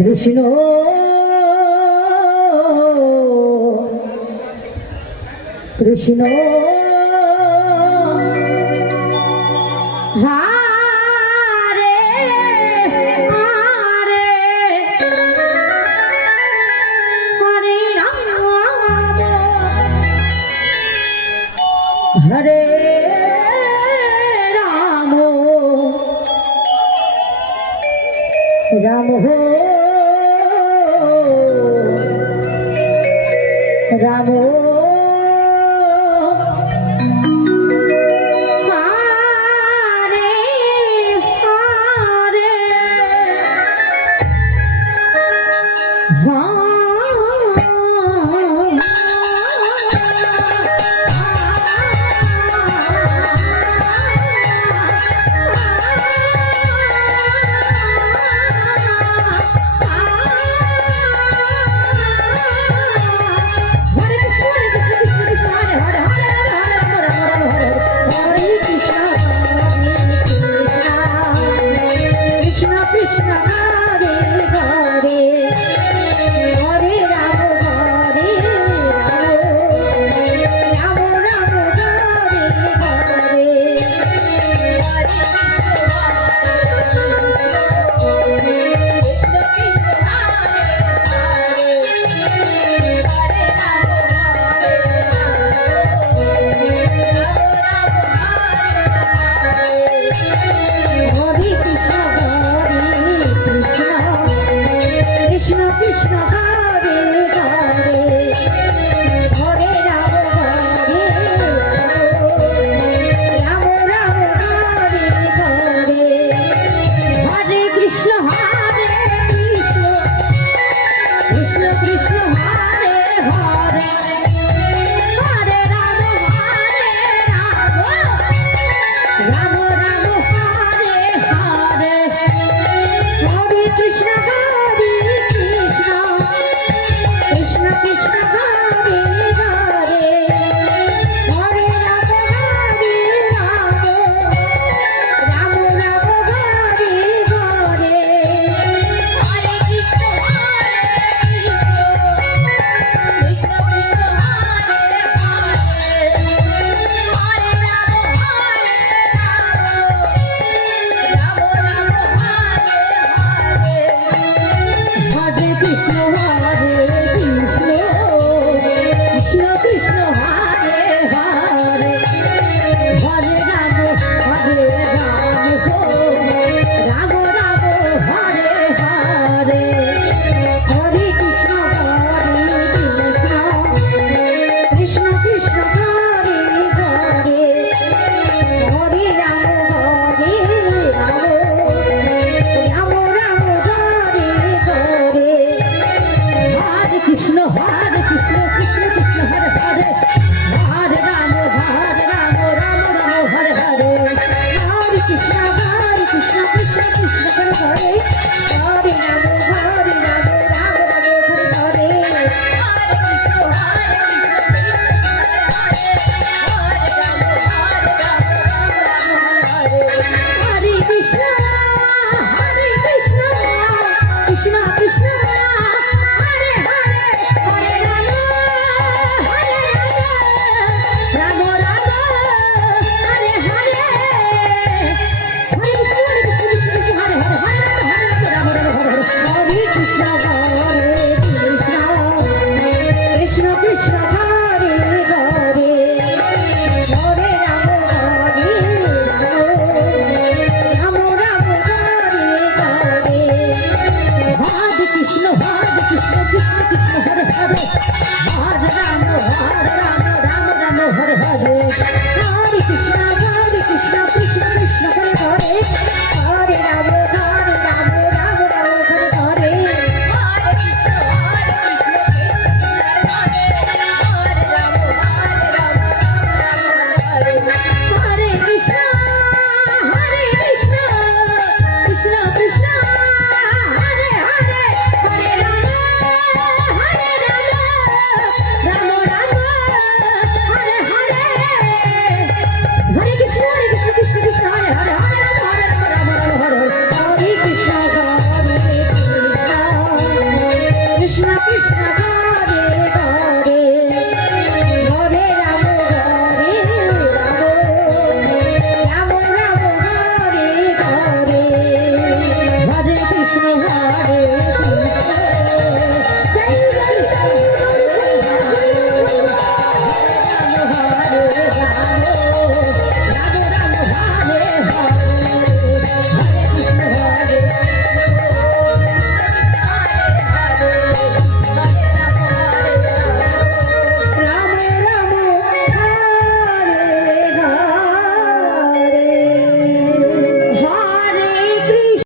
কৃষ্ণ। কৃষ্ণ হরে রাম। রাম হো। i don't llegamos. 你是 Krishna. Krishna Krishna